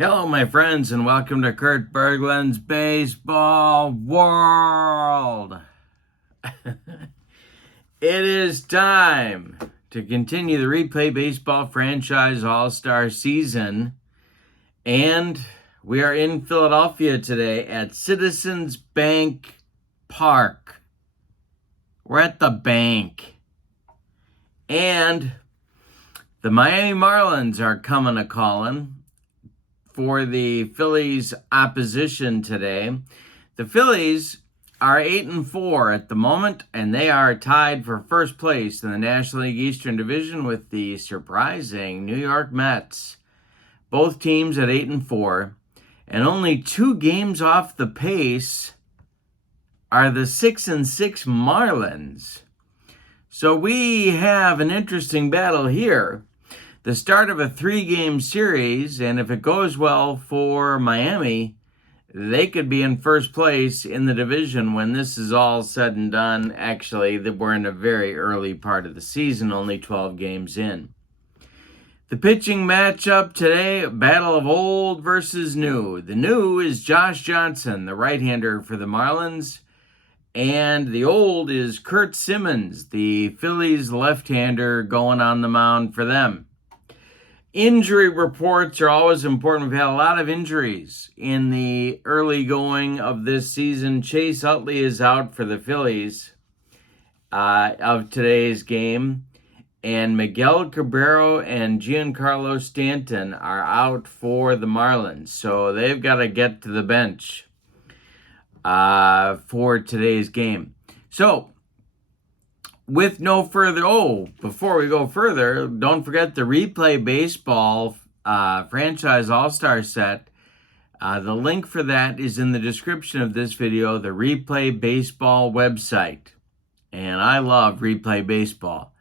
Hello, my friends, and welcome to Kurt Berglund's Baseball World. It is time to continue the Replay Baseball Franchise All-Star season, and we are in Philadelphia today at Citizens Bank Park. We're at the bank, and the Miami Marlins are coming a calling for the Phillies opposition today. The Phillies are 8-4 at the moment, and they are tied for first place in the National League Eastern Division with the surprising New York Mets. Both teams at 8-4, and only 2 games off the pace are the 6-6 Marlins. So we have an interesting battle here. The start of a 3-game series, and if it goes well for Miami, they could be in first place in the division when this is all said and done. Actually, we're in a very early part of the season, only 12 games in. The pitching matchup today, battle of old versus new. The new is Josh Johnson, the right-hander for the Marlins, and the old is Curt Simmons, the Phillies left-hander, going on the mound for them. Injury reports are always important. We've had a lot of injuries in the early going of this season. Chase Utley is out for the Phillies of today's game, and Miguel Cabrera and Giancarlo Stanton are out for the Marlins. So they've got to get to the bench for today's game. So with no further, before we go further, don't forget the Replay Baseball Franchise All-Star Set. The link for that is in the description of this video, the Replay Baseball website. And I love Replay Baseball.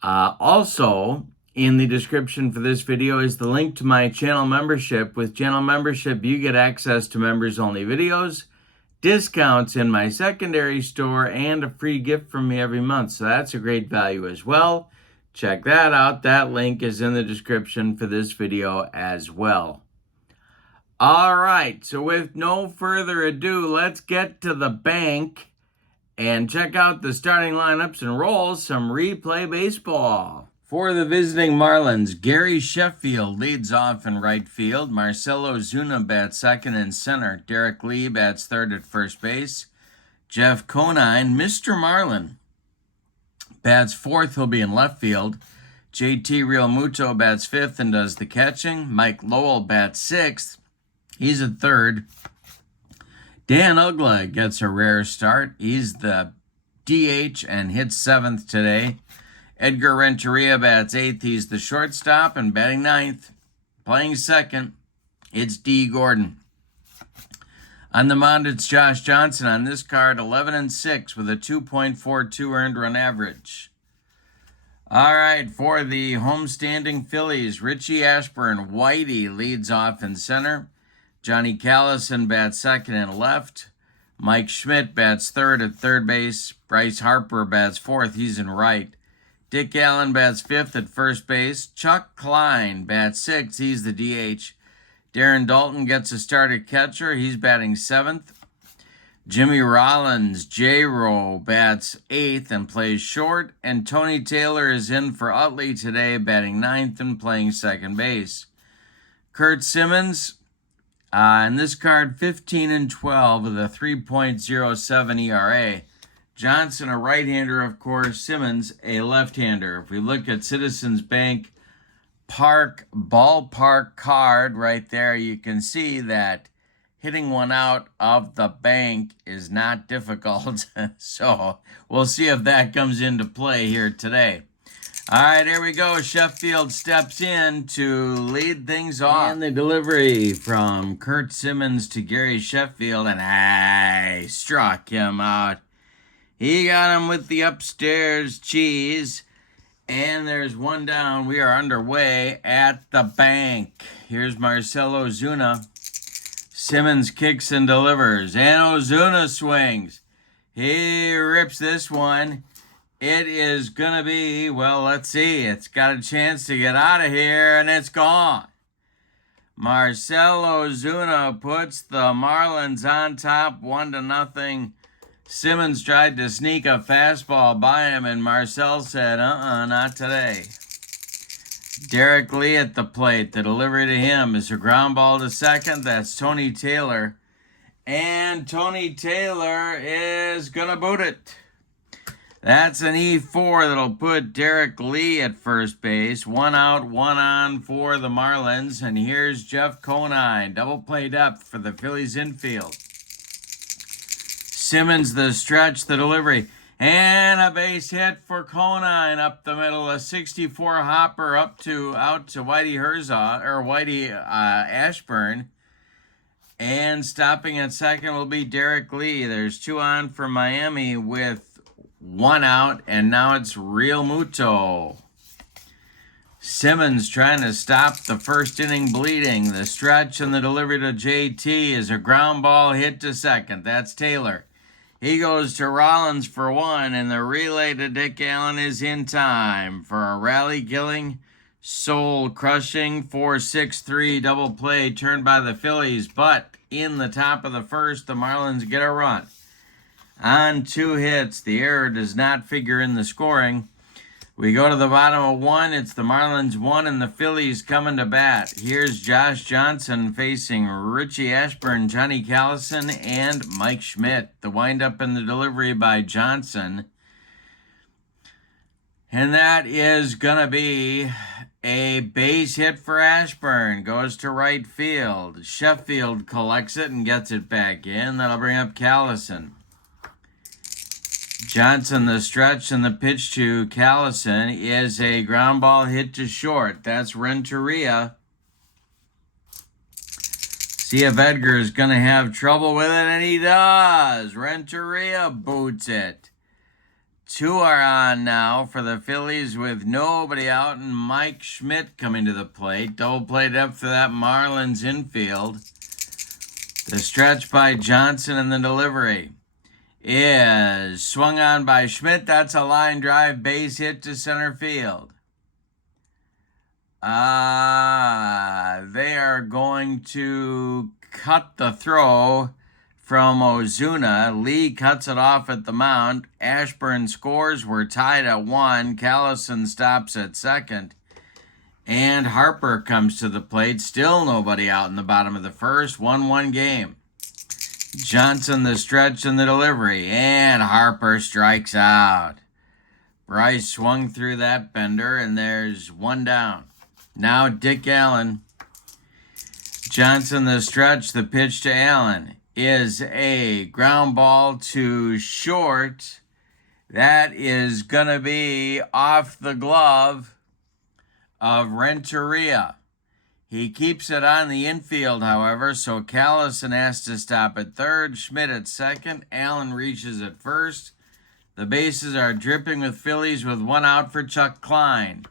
Also, in the description for this video is the link to my channel membership. With channel membership, you get access to members-only videos, discounts in my secondary store, and a free gift from me every month. So that's a great value as well. Check that out. That link is in the description for this video as well. All right, so with no further ado, let's get to the bank and check out the starting lineups and roll some Replay Baseball. For the visiting Marlins, Gary Sheffield leads off in right field. Marcell Ozuna bats second and center. Derek Lee bats third at first base. Jeff Conine, Mr. Marlin, bats fourth. He'll be in left field. JT Realmuto bats fifth and does the catching. Mike Lowell bats sixth. He's at third. Dan Uggla gets a rare start. He's the DH and hits seventh today. Edgar Renteria bats eighth. He's the shortstop, and batting ninth, playing second, it's D. Gordon. On the mound, it's Josh Johnson. On this card, 11-6 with a 2.42 earned run average. All right, for the homestanding Phillies, Richie Ashburn, Whitey leads off in center. Johnny Callison bats second and left. Mike Schmidt bats third at third base. Bryce Harper bats fourth. He's in right. Dick Allen bats fifth at first base. Chuck Klein bats sixth. He's the DH. Darren Dalton gets a start at catcher. He's batting seventh. Jimmy Rollins, J-Row, bats eighth and plays short. And Tony Taylor is in for Utley today, batting ninth and playing second base. Curt Simmons, in this card, 15-12 with a 3.07 ERA. Johnson, a right-hander, of course. Simmons, a left-hander. If we look at Citizens Bank Park ballpark card right there, you can see that hitting one out of the bank is not difficult. So we'll see if that comes into play here today. All right, here we go. Sheffield steps in to lead things off. And the delivery from Curt Simmons to Gary Sheffield, and I struck him out. He got him with the upstairs cheese. And there's one down. We are underway at the bank. Here's Marcell Ozuna. Simmons kicks and delivers. And Ozuna swings. He rips this one. It is going to be, well, let's see. It's got a chance to get out of here, and it's gone. Marcell Ozuna puts the Marlins on top 1-0. Simmons tried to sneak a fastball by him, and Marcell said, not today. Derek Lee at the plate. The delivery to him is a ground ball to second. That's Tony Taylor. And Tony Taylor is going to boot it. That's an E4 that'll put Derek Lee at first base. 1 out, 1 on for the Marlins. And here's Jeff Conine. Double play depth for the Phillies infield. Simmons the stretch, the delivery. And a base hit for Conine up the middle. A 64 hopper out to Whitey Herzog, or Whitey Ashburn. And stopping at second will be Derek Lee. There's 2 on for Miami with 1 out, and now it's Real Muto. Simmons trying to stop the first inning bleeding. The stretch and the delivery to JT is a ground ball hit to second. That's Taylor. He goes to Rollins for 1, and the relay to Dick Allen is in time for a rally-killing, soul-crushing 4-6-3 double play turned by the Phillies. But in the top of the first, the Marlins get a run. On 2 hits, the error does not figure in the scoring. We go to the bottom of 1. It's the Marlins 1 and the Phillies coming to bat. Here's Josh Johnson facing Richie Ashburn, Johnny Callison, and Mike Schmidt. The windup and the delivery by Johnson. And that is going to be a base hit for Ashburn. Goes to right field. Sheffield collects it and gets it back in. That'll bring up Callison. Johnson, the stretch and the pitch to Callison is a ground ball hit to short. That's Renteria. See if Edgar is going to have trouble with it, and he does. Renteria boots it. 2 are on now for the Phillies with nobody out, and Mike Schmidt coming to the plate. Double play depth for that Marlins infield. The stretch by Johnson and the delivery is swung on by Schmidt. That's a line drive base hit to center field. They are going to cut the throw from Ozuna. Lee cuts it off at the mound. Ashburn scores. We're tied at 1. Callison stops at second. And Harper comes to the plate. Still nobody out in the bottom of the first. 1-1 game. Johnson the stretch and the delivery, and Harper strikes out. Bryce swung through that bender, and there's 1 down. Now Dick Allen. Johnson the stretch, the pitch to Allen is a ground ball to short. That is going to be off the glove of Renteria. He keeps it on the infield, however, so Callison has to stop at third, Schmidt at second, Allen reaches at first. The bases are dripping with Phillies with 1 out for Chuck Klein.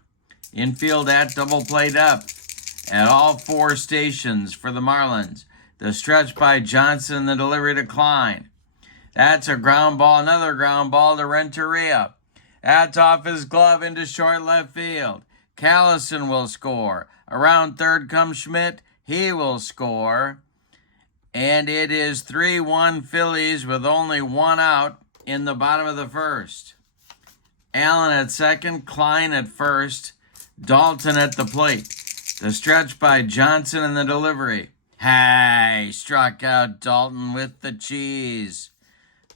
Infield at double play depth at all 4 stations for the Marlins. The stretch by Johnson, the delivery to Klein. That's a ground ball, another ground ball to Renteria. That's off his glove into short left field. Callison will score. Around third comes Schmidt. He will score. And it is 3-1 Phillies with only 1 out in the bottom of the first. Allen at second, Klein at first, Dalton at the plate. The stretch by Johnson and the delivery. Hey, struck out Dalton with the cheese.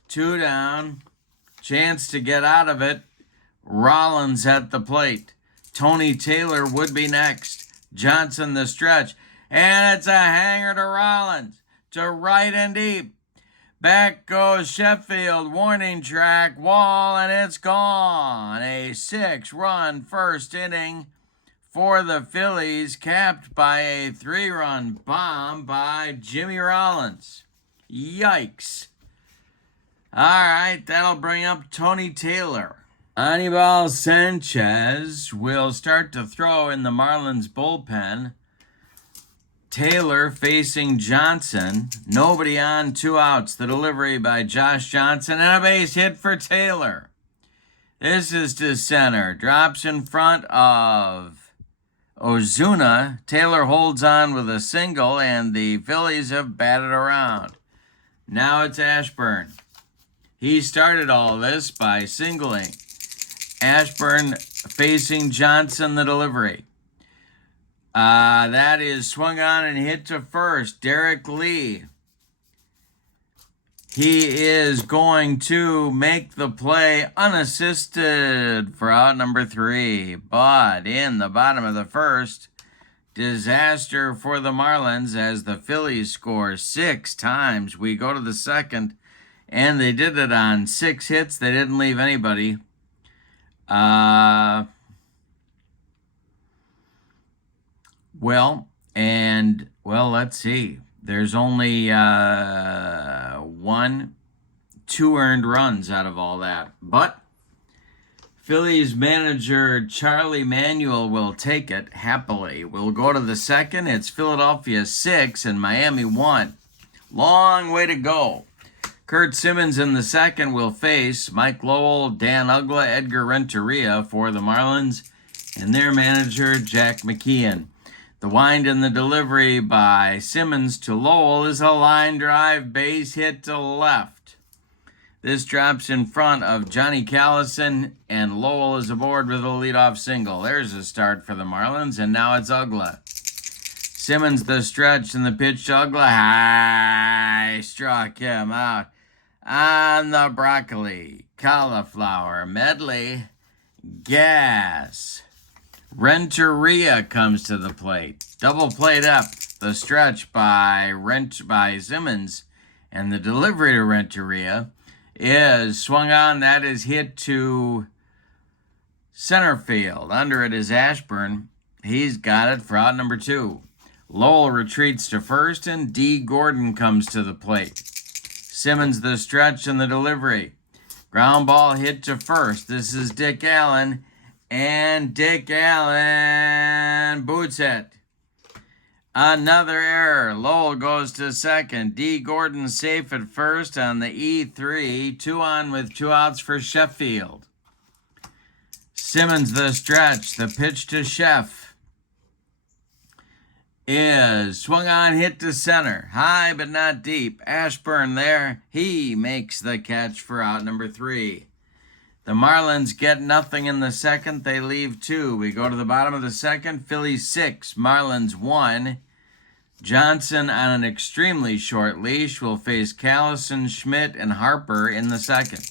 2 down. Chance to get out of it. Rollins at the plate. Tony Taylor would be next. Johnson the stretch. And it's a hanger to Rollins. To right and deep. Back goes Sheffield. Warning track. Wall, and it's gone. A 6-run first inning for the Phillies, capped by a 3-run bomb by Jimmy Rollins. Yikes. All right, that'll bring up Tony Taylor. Anibal Sanchez will start to throw in the Marlins bullpen. Taylor facing Johnson. Nobody on, 2 outs. The delivery by Josh Johnson and a base hit for Taylor. This is to center. Drops in front of Ozuna. Taylor holds on with a single, and the Phillies have batted around. Now it's Ashburn. He started all of this by singling. Ashburn facing Johnson, the delivery. That is swung on and hit to first. Derek Lee. He is going to make the play unassisted for out number 3. But in the bottom of the first, disaster for the Marlins as the Phillies score 6 times. We go to the second, and they did it on 6 hits. They didn't leave anybody. Let's see. There's only 2 earned runs out of all that. But Phillies manager Charlie Manuel will take it happily. We'll go to the second. It's Philadelphia 6 and Miami 1. Long way to go. Kurt Simmons in the second will face Mike Lowell, Dan Ugla, Edgar Renteria for the Marlins, and their manager Jack McKeon. The wind and the delivery by Simmons to Lowell is a line drive base hit to left. This drops in front of Johnny Callison, and Lowell is aboard with a leadoff single. There's a start for the Marlins, and now it's Ugla. Simmons the stretch and the pitch to Ugla. High, struck him out on the broccoli, cauliflower, medley, gas. Renteria comes to the plate. Double played up. The stretch by Simmons, and the delivery to Renteria is swung on. That is hit to center field. Under it is Ashburn. He's got it for out number 2. Lowell retreats to first, and D. Gordon comes to the plate. Simmons the stretch and the delivery. Ground ball hit to first. This is Dick Allen, and Dick Allen boots it. Another error. Lowell goes to second. D. Gordon safe at first on the E3. 2 on with 2 outs for Sheffield. Simmons the stretch. The pitch to Sheff is swung on, hit to center. High but not deep. Ashburn there. He makes the catch for out number 3. The Marlins get nothing in the second. They leave 2. We go to the bottom of the second. Phillies 6, Marlins 1. Johnson on an extremely short leash will face Callison, Schmidt, and Harper in the second.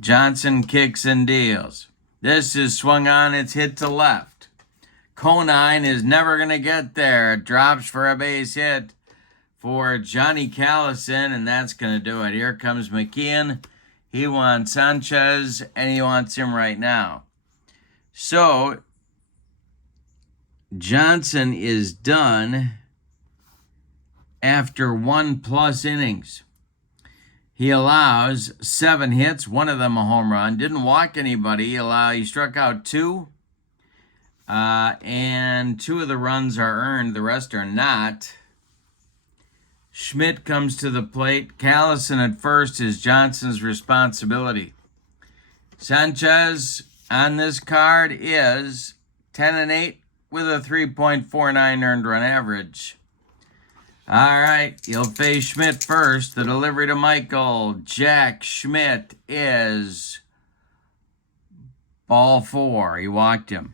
Johnson kicks and deals. This is swung on. It's hit to left. Conine is never going to get there. It drops for a base hit for Johnny Callison, and that's going to do it. Here comes McKeon. He wants Sanchez, and he wants him right now. So, Johnson is done after 1+ innings. He allows 7 hits, 1 of them a home run. Didn't walk anybody. He struck out 2, and 2 of the runs are earned. The rest are not. Schmidt comes to the plate. Callison at first is Johnson's responsibility. Sanchez on this card is 10-8 with a 3.49 earned run average. All right, you'll face Schmidt first. The delivery to Michael. Jack Schmidt is ball 4. He walked him.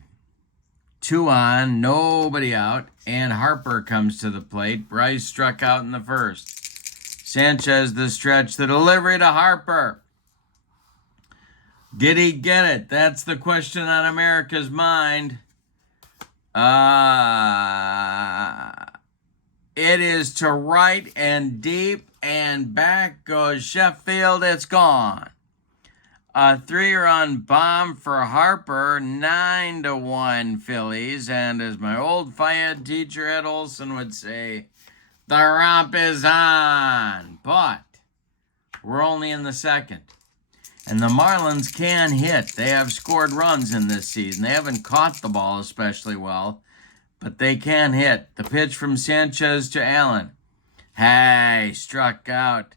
2 on, nobody out, and Harper comes to the plate. Bryce struck out in the first. Sanchez the stretch, the delivery to Harper. Did he get it? That's the question on America's mind. It is to right and deep, and back goes Sheffield. It's gone. A 3-run bomb for Harper, 9-1 Phillies. And as my old Fayette teacher Ed Olson would say, the romp is on. But we're only in the second. And the Marlins can hit. They have scored runs in this season. They haven't caught the ball especially well, but they can hit. The pitch from Sanchez to Allen. Hey, struck out.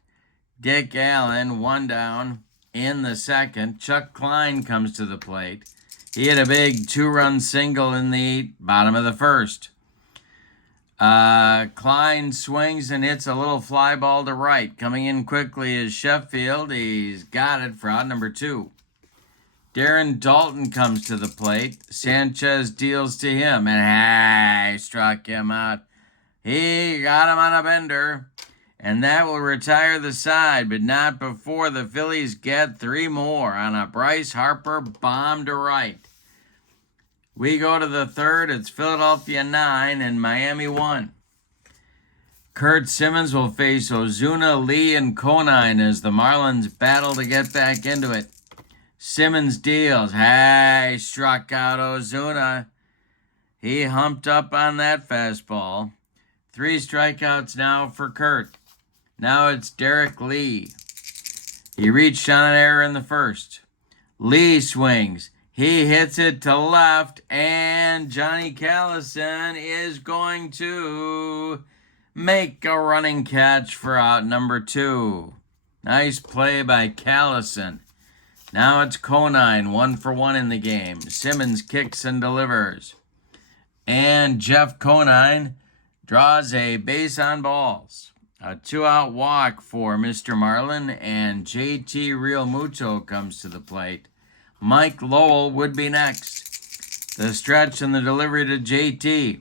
Dick Allen, 1 down. In the second, Chuck Klein comes to the plate. He had a big 2-run single in the bottom of the first. Klein swings and hits a little fly ball to right. Coming in quickly is Sheffield. He's got it for out number 2. Darren Dalton comes to the plate. Sanchez deals to him, and he struck him out. He got him on a bender, and that will retire the side, but not before the Phillies get 3 more on a Bryce Harper bomb to right. We go to the third. It's Philadelphia 9 and Miami 1. Kurt Simmons will face Ozuna, Lee, and Conine as the Marlins battle to get back into it. Simmons deals. He struck out Ozuna. He humped up on that fastball. 3 strikeouts now for Kurt. Now it's Derek Lee. He reached on an error in the first. Lee swings. He hits it to left, and Johnny Callison is going to make a running catch for out number 2. Nice play by Callison. Now it's Conine, 1 for 1 in the game. Simmons kicks and delivers. And Jeff Conine draws a base on balls. A 2-out walk for Mr. Marlin, and JT Realmuto comes to the plate. Mike Lowell would be next. The stretch and the delivery to JT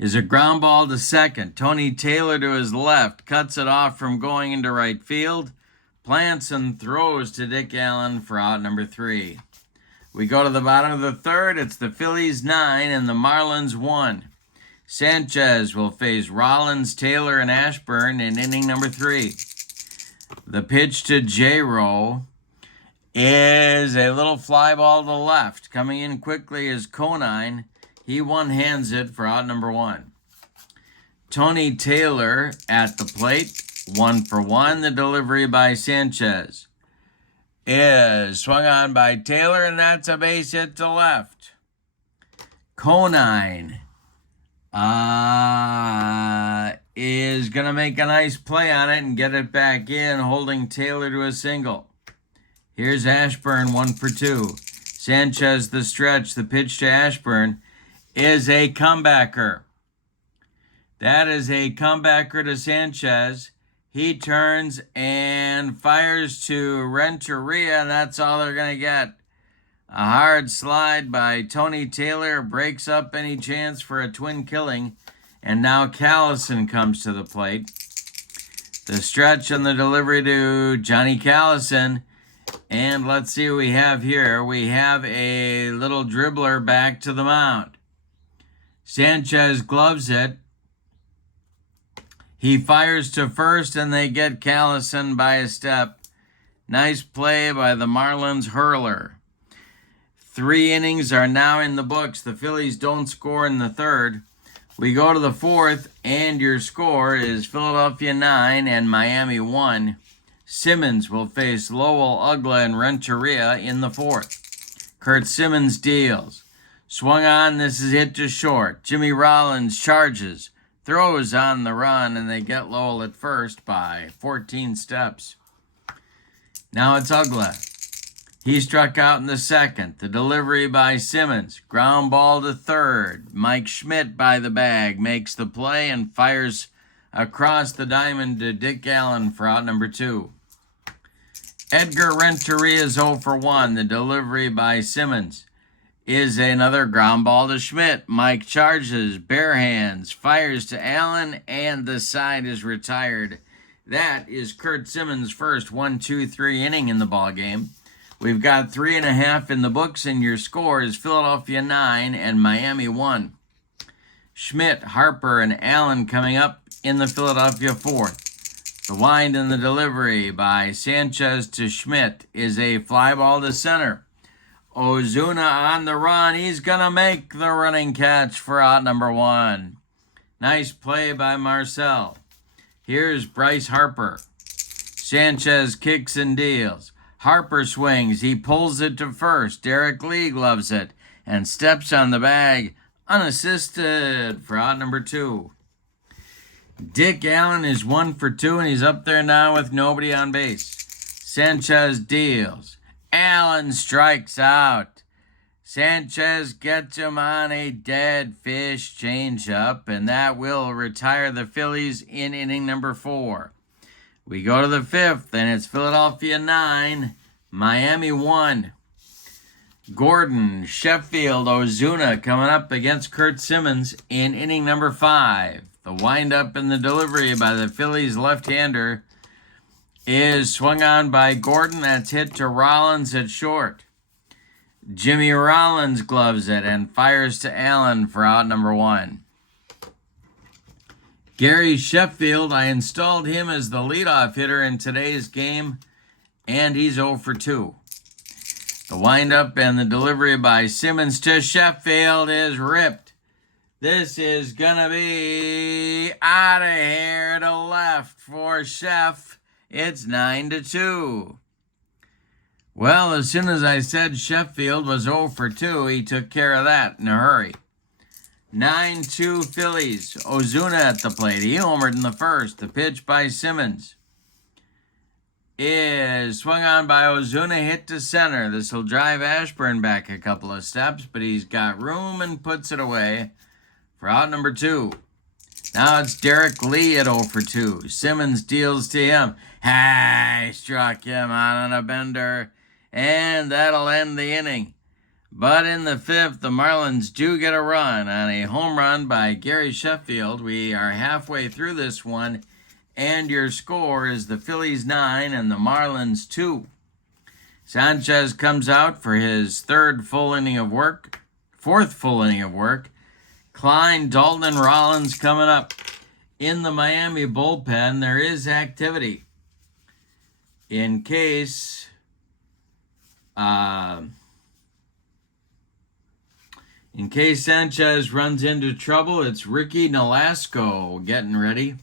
is a ground ball to second. Tony Taylor to his left cuts it off from going into right field. Plants and throws to Dick Allen for out number 3. We go to the bottom of the third. It's the Phillies 9 and the Marlins 1. Sanchez will face Rollins, Taylor, and Ashburn in inning number 3. The pitch to J-Rowe is a little fly ball to the left. Coming in quickly is Conine. He one-hands it for out number 1. Tony Taylor at the plate, 1 for 1. The delivery by Sanchez is swung on by Taylor, and that's a base hit to left. Conine is going to make a nice play on it and get it back in, holding Taylor to a single. Here's Ashburn, 1 for 2. Sanchez the stretch. The pitch to Ashburn is a comebacker. That is a comebacker to Sanchez. He turns and fires to Renteria, and that's all they're going to get. A hard slide by Tony Taylor breaks up any chance for a twin killing, and now Callison comes to the plate. The stretch and the delivery to Johnny Callison. And let's see what we have here. We have a little dribbler back to the mound. Sanchez gloves it. He fires to first, and they get Callison by a step. Nice play by the Marlins hurler. 3 innings are now in the books. The Phillies don't score in the third. We go to the fourth, and your score is Philadelphia 9 and Miami 1. Simmons will face Lowell, Ugla, and Renteria in the fourth. Kurt Simmons deals. Swung on, this is hit to short. Jimmy Rollins charges, throws on the run, and they get Lowell at first by 14 steps. Now it's Ugla. He struck out in the second. The delivery by Simmons. Ground ball to third. Mike Schmidt by the bag makes the play and fires across the diamond to Dick Allen for out number 2. Edgar Renteria is 0 for 1. The delivery by Simmons is another ground ball to Schmidt. Mike charges, bare hands, fires to Allen, and the side is retired. That is Kurt Simmons' first 1-2-3 inning in the ballgame. We've got 3.5 in the books, and your score is Philadelphia 9 and Miami 1. Schmidt, Harper, and Allen coming up in the Philadelphia fourth. The wind and the delivery by Sanchez to Schmidt is a fly ball to center. Ozuna on the run. He's going to make the running catch for out number 1. Nice play by Marcel. Here's Bryce Harper. Sanchez kicks and deals. Harper swings. He pulls it to first. Derek Lee gloves it and steps on the bag unassisted for out number 2. Dick Allen is 1 for 2, and he's up there now with nobody on base. Sanchez deals. Allen strikes out. Sanchez gets him on a dead fish changeup, and that will retire the Phillies in inning number 4. We go to the 5th, and it's Philadelphia 9, Miami 1. Gordon, Sheffield, Ozuna coming up against Kurt Simmons in inning number 5. The windup and the delivery by the Phillies left-hander is swung on by Gordon. That's hit to Rollins at short. Jimmy Rollins gloves it and fires to Allen for out number 1. Gary Sheffield, I installed him as the leadoff hitter in today's game, and he's 0 for 2. The windup and the delivery by Simmons to Sheffield is ripped. This is going to be out of here to left for Sheff. It's 9-2. Well, as soon as I said Sheffield was 0 for 2, he took care of that in a hurry. 9-2 Phillies. Ozuna at the plate. He homered in the first. The pitch by Simmons is swung on by Ozuna, hit to center. This will drive Ashburn back a couple of steps, but he's got room and puts it away for out number 2. Now it's Derek Lee at 0 for 2. Simmons deals to him. He struck him out on a bender, and that'll end the inning. But in the 5th, the Marlins do get a run on a home run by Gary Sheffield. We are halfway through this one, and your score is the Phillies 9 and the Marlins 2. Sanchez comes out for his 4th full inning of work. Klein, Dalton, and Rollins coming up. In the Miami bullpen, there is activity. In case Sanchez runs into trouble, it's Ricky Nolasco getting ready.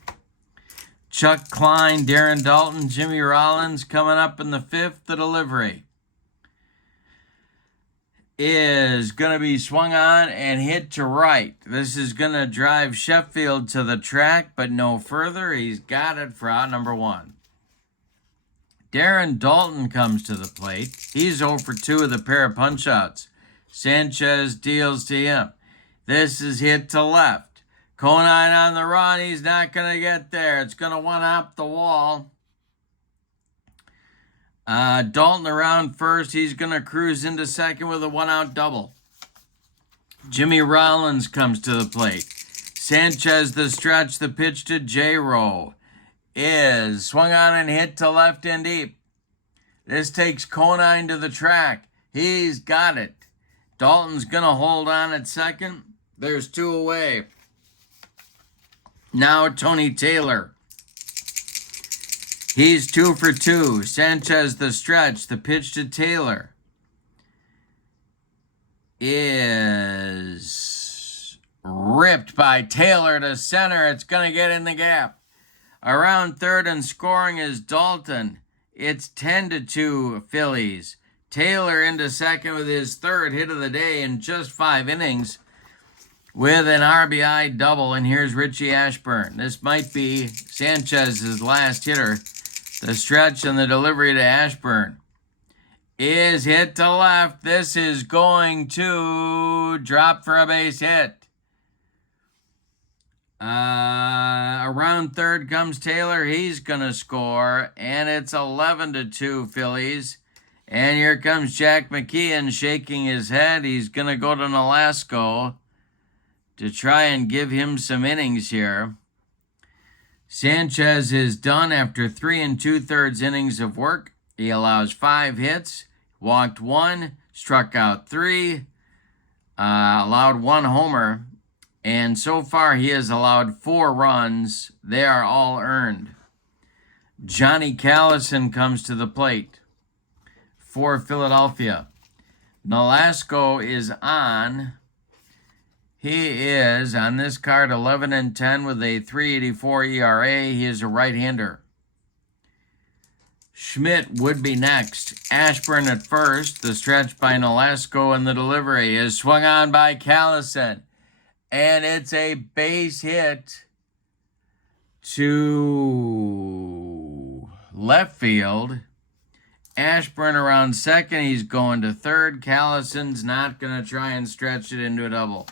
Chuck Klein, Darren Dalton, Jimmy Rollins coming up in the 5th. The delivery is going to be swung on and hit to right. This is going to drive Sheffield to the track, but no further. He's got it for out number 1. Darren Dalton comes to the plate. He's 0 for 2 with a pair of punch-outs. Sanchez deals to him. This is hit to left. Conine on the run. He's not going to get there. It's going to one-hop the wall. Dalton around first. He's going to cruise into second with a one-out double. Jimmy Rollins comes to the plate. Sanchez the stretch. The pitch to J-Rowe is swung on and hit to left and deep. This takes Conine to the track. He's got it. Dalton's going to hold on at second. There's 2 away. Now Tony Taylor. He's 2 for 2. Sanchez the stretch. The pitch to Taylor is ripped by Taylor to center. It's going to get in the gap. Around third and scoring is Dalton. It's 10-2 Phillies. Taylor into second with his 3rd hit of the day in just 5 innings with an RBI double. And here's Richie Ashburn. This might be Sanchez's last hitter. The stretch and the delivery to Ashburn is hit to left. This is going to drop for a base hit. Around third comes Taylor. He's going to score, and it's 11-2 Phillies. And here comes Jack McKeon shaking his head. He's going to go to Nolasco to try and give him some innings here. Sanchez is done after 3 2/3 innings of work. He allows 5 hits, walked 1, struck out 3, allowed 1 homer, and so far he has allowed 4 runs. They are all earned. Johnny Callison comes to the plate for Philadelphia. Nolasco is on. He is, on this card, 11-10 with a 3.84 ERA. He is a right-hander. Schmidt would be next. Ashburn at first. The stretch by Nolasco and the delivery is swung on by Callison. And it's a base hit to left field. Ashburn around second. He's going to third. Callison's not going to try and stretch it into a double.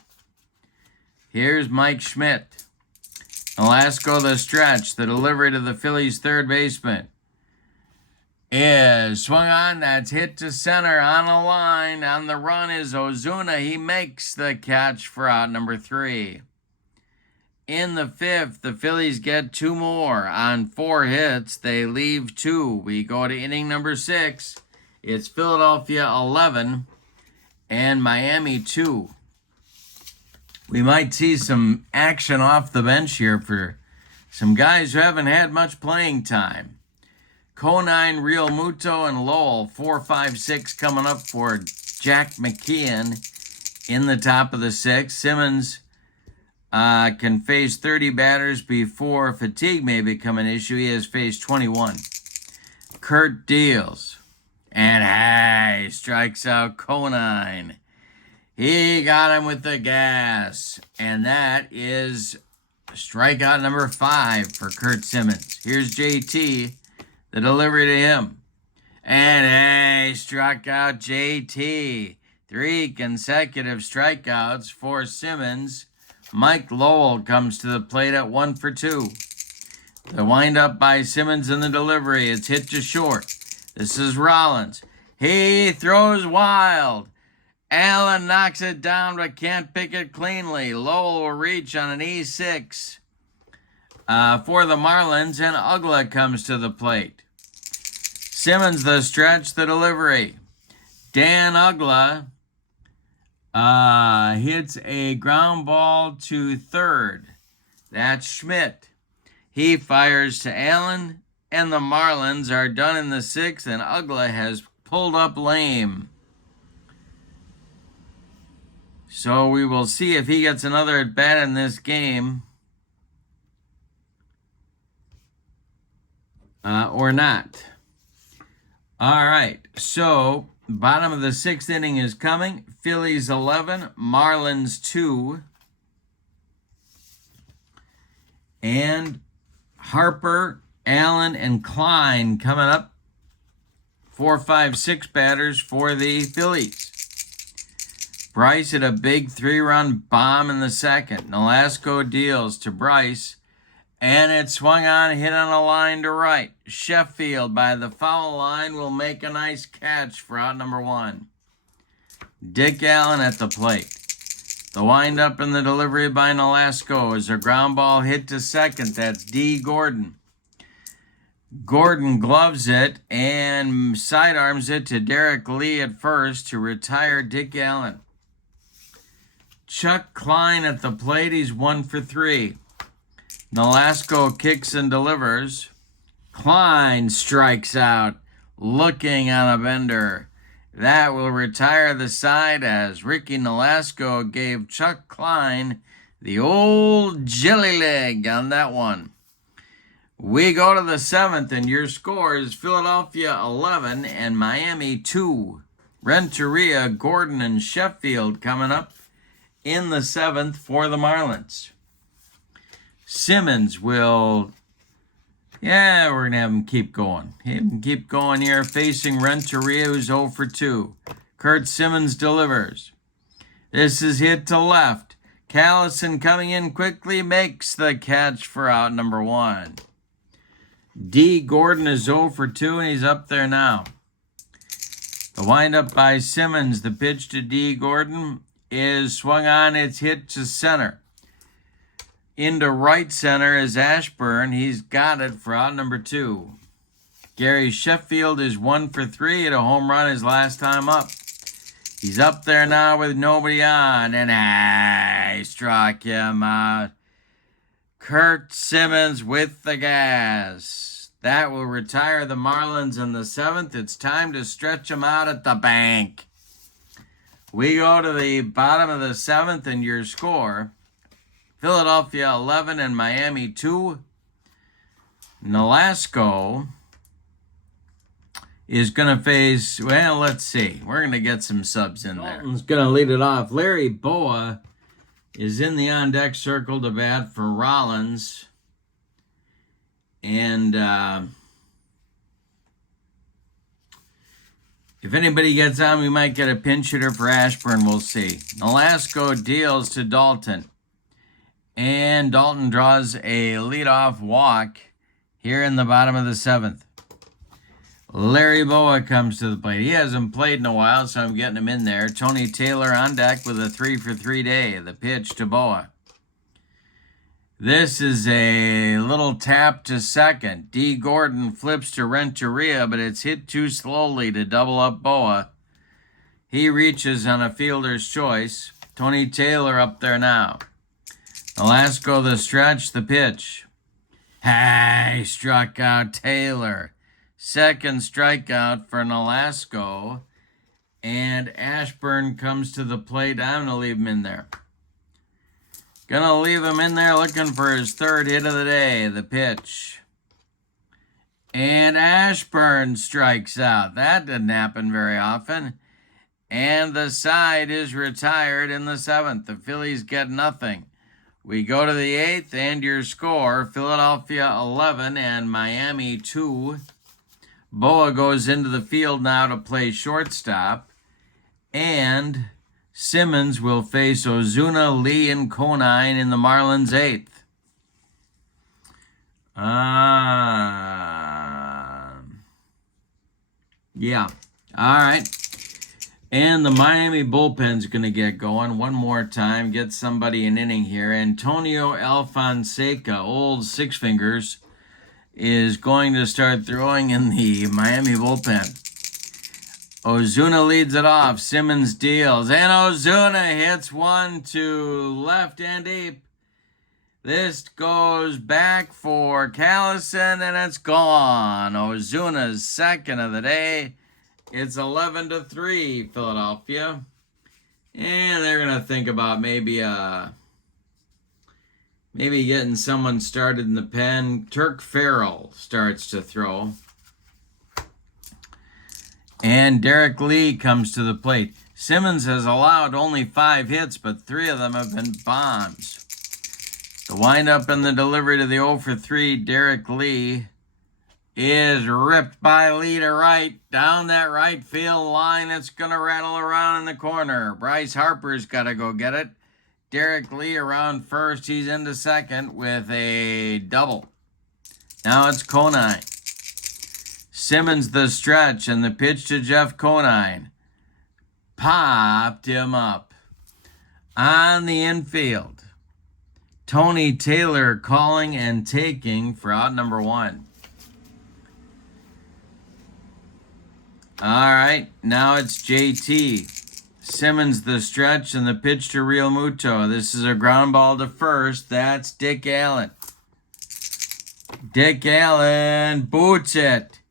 Here's Mike Schmidt. Nolasco the stretch. The delivery to the Phillies third baseman is swung on. That's hit to center on a line. On the run is Ozuna. He makes the catch for out number 3. In the 5th, the Phillies get 2 more. On 4 hits, they leave 2. We go to inning number 6. It's Philadelphia 11 and Miami 2. We might see some action off the bench here for some guys who haven't had much playing time. Conine, Real Muto, and Lowell, 4, 5, 6 coming up for Jack McKeon in the top of the 6th. Simmons can face 30 batters before fatigue may become an issue. He has faced 21. Kurt deals. And strikes out Conine. He got him with the gas. And that is strikeout number 5 for Kurt Simmons. Here's JT, the delivery to him. And struck out JT. 3 consecutive strikeouts for Simmons. Mike Lowell comes to the plate at 1 for 2. The windup by Simmons in the delivery. It's hit to short. This is Rollins. He throws wild. Allen knocks it down but can't pick it cleanly. Lowell will reach on an E6 for the Marlins, and Ugla comes to the plate. Simmons the stretch, the delivery. Dan Ugla hits a ground ball to third. That's Schmidt. He fires to Allen, and the Marlins are done in the 6th, and Ugla has pulled up lame. So we will see if he gets another at bat in this game or not. All right, so bottom of the 6th inning is coming. Phillies 11, Marlins 2. And Harper, Allen, and Klein coming up. 4, 5, 6 batters for the Phillies. Bryce hit a big 3-run bomb in the 2nd. Nolasco deals to Bryce. And it swung on, hit on a line to right. Sheffield by the foul line will make a nice catch for out number 1. Dick Allen at the plate. The windup and the delivery by Nolasco is a ground ball hit to second. That's D. Gordon. Gordon gloves it and sidearms it to Derek Lee at first to retire Dick Allen. Chuck Klein at the plate. He's 1 for 3. Nolasco kicks and delivers. Klein strikes out, looking on a bender. That will retire the side as Ricky Nolasco gave Chuck Klein the old jelly leg on that one. We go to the 7th, and your score is Philadelphia 11 and Miami 2. Renteria, Gordon, and Sheffield coming up in the 7th for the Marlins. Simmons will, we're going to have him keep going. Keep going here, facing Renteria, who's 0 for 2. Kurt Simmons delivers. This is hit to left. Callison coming in quickly makes the catch for out number 1. D. Gordon is 0 for 2, and he's up there now. The windup by Simmons, the pitch to D. Gordon is swung on. It's hit to center. Into right center is Ashburn. He's got it for out number 2. Gary Sheffield is 1 for 3 at a home run his last time up. He's up there now with nobody on, and I struck him out. Kurt Simmons with the gas. That will retire the Marlins in the 7th. It's time to stretch them out at the bank. We go to the bottom of the 7th, and your score, Philadelphia 11 and Miami 2. Nolasco is going to face, well, let's see. We're going to get some subs in there. Dalton's going to lead it off. Larry Boa is in the on-deck circle to bat for Rollins. And If anybody gets on, we might get a pinch hitter for Ashburn. We'll see. Nolasco deals to Dalton. And Dalton draws a leadoff walk here in the bottom of the 7th. Larry Boa comes to the plate. He hasn't played in a while, so I'm getting him in there. Tony Taylor on deck with a 3-for-3 day. The pitch to Boa. This is a little tap to second. D. Gordon flips to Renteria, but it's hit too slowly to double up Boa. He reaches on a fielder's choice. Tony Taylor up there now. Nolasco the stretch, the pitch. Hey, struck out Taylor. Second strikeout for Nolasco. And Ashburn comes to the plate. I'm going to leave him in there. Gonna leave him in there looking for his 3rd hit of the day. The pitch. And Ashburn strikes out. That didn't happen very often. And the side is retired in the 7th. The Phillies get nothing. We go to the 8th, and your score, Philadelphia 11 and Miami 2. Boa goes into the field now to play shortstop. And Simmons will face Ozuna, Lee, and Conine in the Marlins 8th. Yeah. All right. And the Miami bullpen's going to get going one more time. Get somebody an inning here. Antonio Alfonseca, old Six Fingers, is going to start throwing in the Miami bullpen. Ozuna leads it off. Simmons deals. And Ozuna hits one to left and deep. This goes back for Callison, and it's gone. Ozuna's 2nd of the day. It's 11-3, Philadelphia. And they're going to think about maybe getting someone started in the pen. Turk Farrell starts to throw. And Derek Lee comes to the plate. Simmons has allowed only 5 hits, but 3 of them have been bombs. The windup and the delivery to the 0-for-3, Derek Lee, is ripped by Lee to right. Down that right field line, it's going to rattle around in the corner. Bryce Harper's got to go get it. Derek Lee around first. He's into second with a double. Now it's Conine. Simmons the stretch, and the pitch to Jeff Conine. Popped him up. On the infield, Tony Taylor calling and taking for out number 1. All right, now it's JT. Simmons the stretch, and the pitch to Real Muto. This is a ground ball to first. That's Dick Allen. Dick Allen boots it.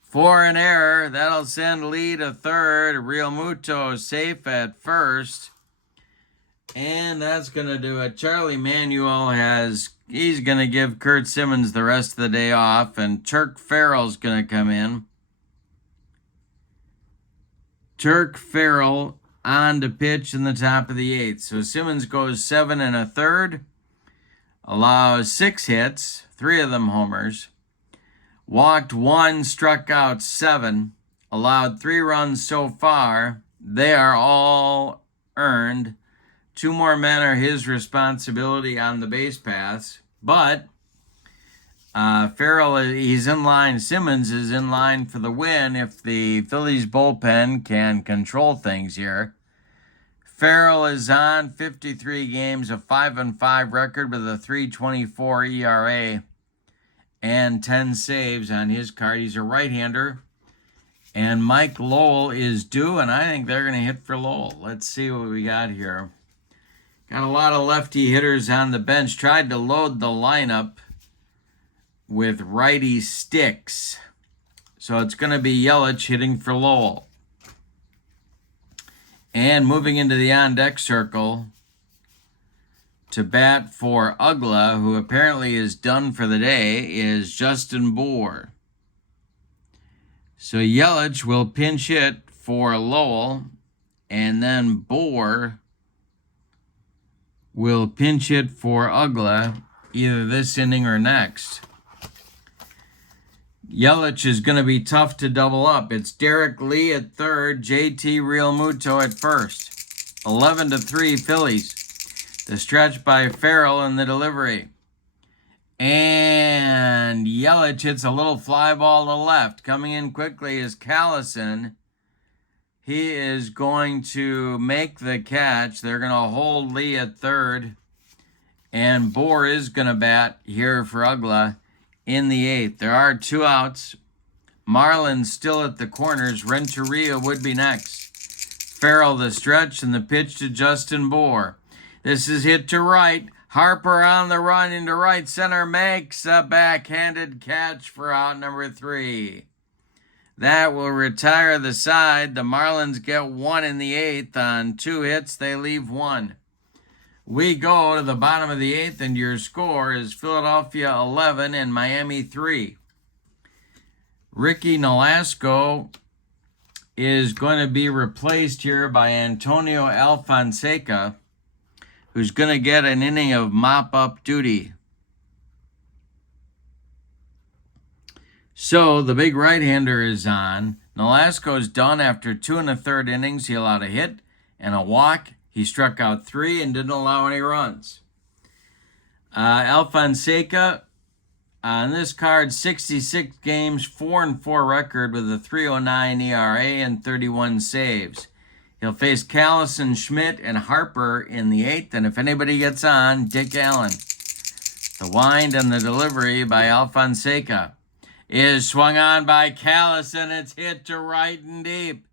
For an error, that'll send Lee to third. Real Muto safe at first. And that's going to do it. Charlie Manuel he's going to give Kurt Simmons the rest of the day off. And Turk Farrell's going to come in. Turk Farrell on to pitch in the top of the 8th. So Simmons goes 7 1/3. Allows 6 hits, 3 of them homers. Walked 1, struck out 7, allowed 3 runs so far. They are all earned. 2 more men are his responsibility on the base paths. But Farrell, he's in line. Simmons is in line for the win if the Phillies bullpen can control things here. Farrell is on 53 games, a 5-5 record with a 3.24 ERA. And 10 saves on his card. He's a right-hander. And Mike Lowell is due, and I think they're going to hit for Lowell. Let's see what we got here. Got a lot of lefty hitters on the bench. Tried to load the lineup with righty sticks. So it's going to be Yelich hitting for Lowell. And moving into the on-deck circle to bat for Ugla, who apparently is done for the day, is Justin Bour. So Yelich will pinch hit for Lowell, and then Bour will pinch hit for Ugla either this inning or next. Yelich is going to be tough to double up. It's Derek Lee at third, JT Realmuto at first. 11-3 Phillies. The stretch by Farrell in the delivery. And Yelich hits a little fly ball to left. Coming in quickly is Callison. He is going to make the catch. They're going to hold Lee at third. And Bohr is going to bat here for Ugla in the eighth. There are 2 outs. Marlins still at the corners. Renteria would be next. Farrell the stretch and the pitch to Justin Bohr. This is hit to right. Harper on the run into right center. Makes a backhanded catch for out number 3. That will retire the side. The Marlins get 1 in the eighth. On 2 hits, they leave 1. We go to the bottom of the eighth, and your score is Philadelphia 11 and Miami 3. Ricky Nolasco is going to be replaced here by Antonio Alfonseca, who's going to get an inning of mop-up duty. So the big right-hander is on. Nolasco's done after 2 1/3 innings. He allowed a hit and a walk. He struck out 3 and didn't allow any runs. Alfonseca, on this card, 66 games, 4-4 record with a 3.09 ERA and 31 saves. He'll face Callison, Schmidt, and Harper in the eighth, and if anybody gets on, Dick Allen. The wind and the delivery by Alfonseca is swung on by Callison. It's hit to right and deep.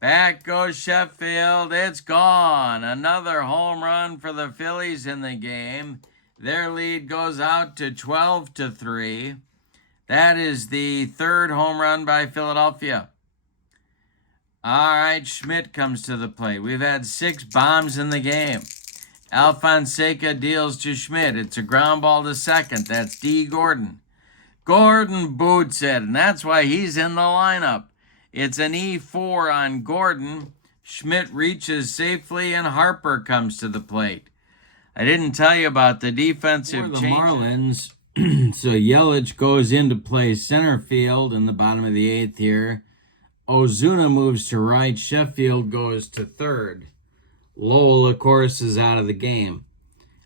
Back goes Sheffield. It's gone. Another home run for the Phillies in the game. Their lead goes out to 12-3. That is the 3rd home run by Philadelphia. All right, Schmidt comes to the plate. We've had 6 bombs in the game. Alfonseca deals to Schmidt. It's a ground ball to second. That's D. Gordon. Gordon boots it, and that's why he's in the lineup. It's an E4 on Gordon. Schmidt reaches safely, and Harper comes to the plate. I didn't tell you about the defensive change. Marlins, so Yelich goes into play center field in the bottom of the 8th here. Ozuna moves to right. Sheffield goes to third. Lowell, of course, is out of the game.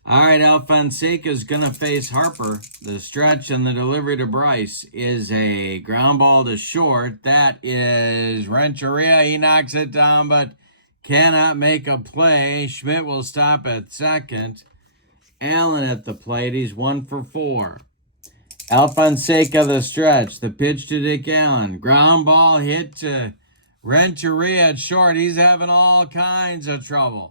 All right, Alfonseca is going to face Harper. The stretch and the delivery to Bryce is a ground ball to short. That is Renteria. He knocks it down, but cannot make a play. Schmidt will stop at second. Allen at the plate. He's 1 for 4. Alfonseca the stretch. The pitch to Dick Allen. Ground ball hit to Renteria at short. He's having all kinds of trouble.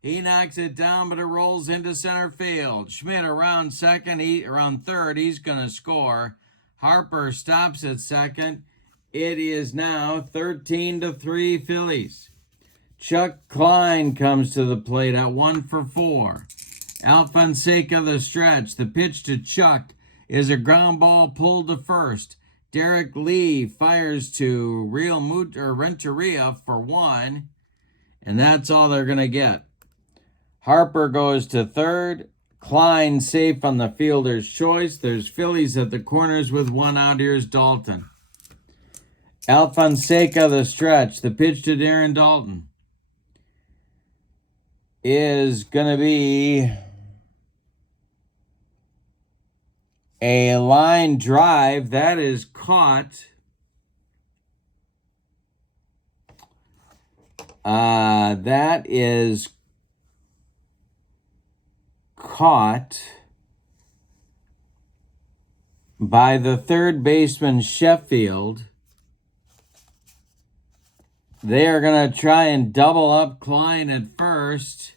He knocks it down, but it rolls into center field. Schmidt around third. He's going to score. Harper stops at second. It is now 13-3 Phillies. Chuck Klein comes to the plate at 1 for 4. Alfonseca the stretch. The pitch to Chuck is a ground ball pulled to first. Derek Lee fires to Renteria for 1, and that's all they're going to get. Harper goes to third. Klein safe on the fielder's choice. There's Phillies at the corners with 1 out. Here's Dalton. Alfonseca the stretch. The pitch to Darren Dalton is going to be a line drive. That is caught. That is caught by the third baseman, Sheffield. They are going to try and double up Klein at first,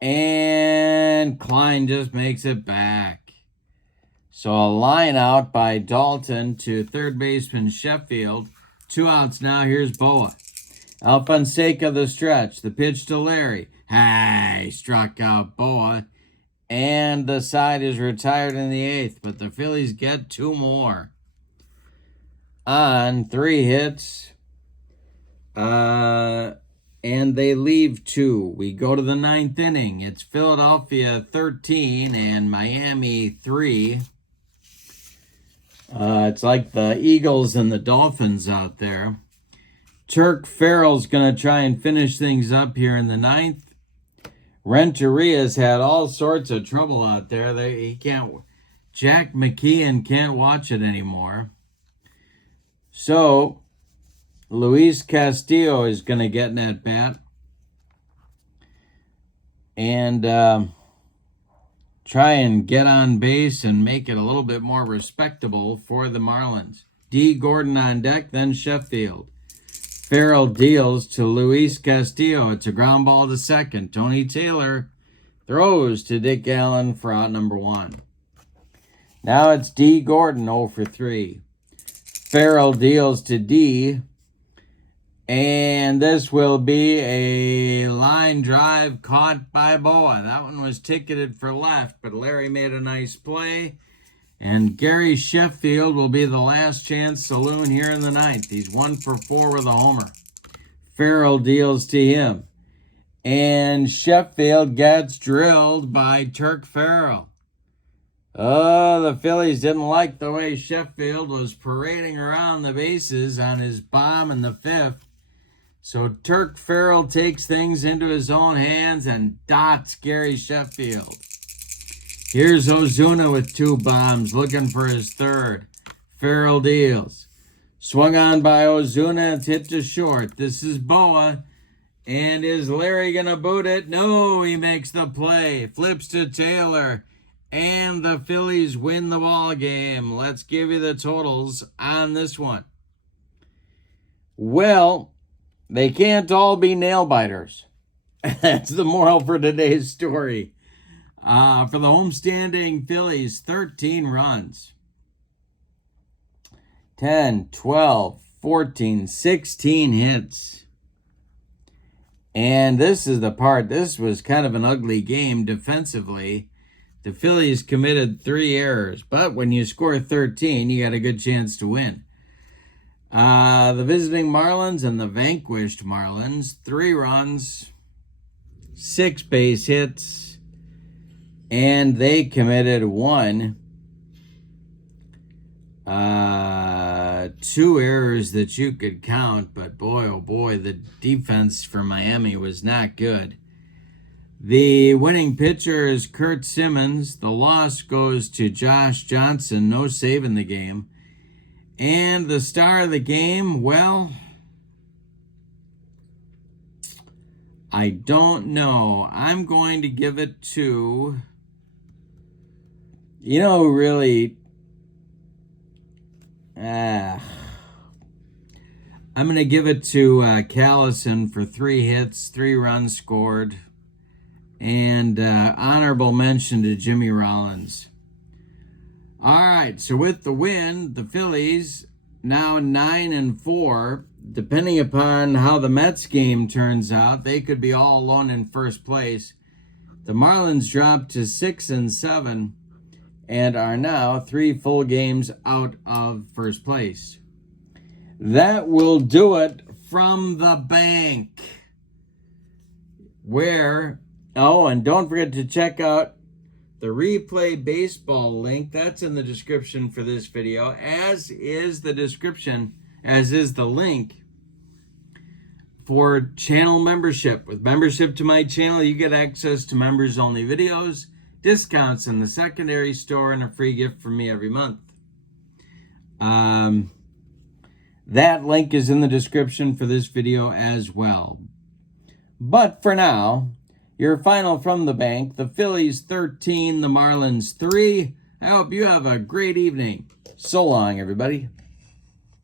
and Klein just makes it back. So a line out by Dalton to third baseman Sheffield. 2 outs now. Here's Boa. Alfonseca the stretch. The pitch to Larry. Hey, struck out Boa. And the side is retired in the 8th, but the Phillies get 2 more on 3 hits. And they leave 2. We go to the 9th inning. It's Philadelphia 13 and Miami 3. It's like the Eagles and the Dolphins out there. Turk Farrell's going to try and finish things up here in the ninth. Renteria's had all sorts of trouble out there. He can't. Jack McKeon can't watch it anymore. So Luis Castillo is going to get in at bat and try and get on base and make it a little bit more respectable for the Marlins. D. Gordon on deck, then Sheffield. Farrell deals to Luis Castillo. It's a ground ball to second. Tony Taylor throws to Dick Allen for out number 1. Now it's D. Gordon 0 for 3. Farrell deals to D. And this will be a line drive caught by Boa. That one was ticketed for left, but Larry made a nice play. And Gary Sheffield will be the last chance saloon here in the ninth. He's 1 for 4 with a homer. Farrell deals to him. And Sheffield gets drilled by Turk Farrell. Oh, the Phillies didn't like the way Sheffield was parading around the bases on his bomb in the 5th. So Turk Farrell takes things into his own hands and dots Gary Sheffield. Here's Ozuna with 2 bombs, looking for his 3rd. Farrell deals. Swung on by Ozuna, it's hit to short. This is Boa. And is Larry going to boot it? No, he makes the play. Flips to Taylor. And the Phillies win the ball game. Let's give you the totals on this one. Well, they can't all be nail biters. That's the moral for today's story. For the homestanding Phillies, 13 runs. 10, 12, 14, 16 hits. And this is the part, this was kind of an ugly game defensively. The Phillies committed 3 errors, but when you score 13, you got a good chance to win. The visiting Marlins and the vanquished Marlins, 3 runs, 6 base hits, and they committed 1. 2 errors that you could count, but boy, oh boy, the defense for Miami was not good. The winning pitcher is Kurt Simmons. The loss goes to Josh Johnson, no save in the game. And the star of the game, well, I don't know. I'm going to give it to, really, I'm going to give it to Callison for 3 hits, 3 runs scored, and honorable mention to Jimmy Rollins. All right, so with the win, the Phillies now 9-4. Depending upon how the Mets game turns out, they could be all alone in first place. The Marlins dropped to 6-7 and are now 3 full games out of first place. That will do it from the bank. And don't forget to check out the Replay Baseball link. That's in the description for this video, as is the link for channel membership. With membership to my channel, you get access to members-only videos, discounts in the secondary store, and a free gift from me every month. That link is in the description for this video as well. But for now, your final from the bank, the Phillies 13, the Marlins 3. I hope you have a great evening. So long, everybody.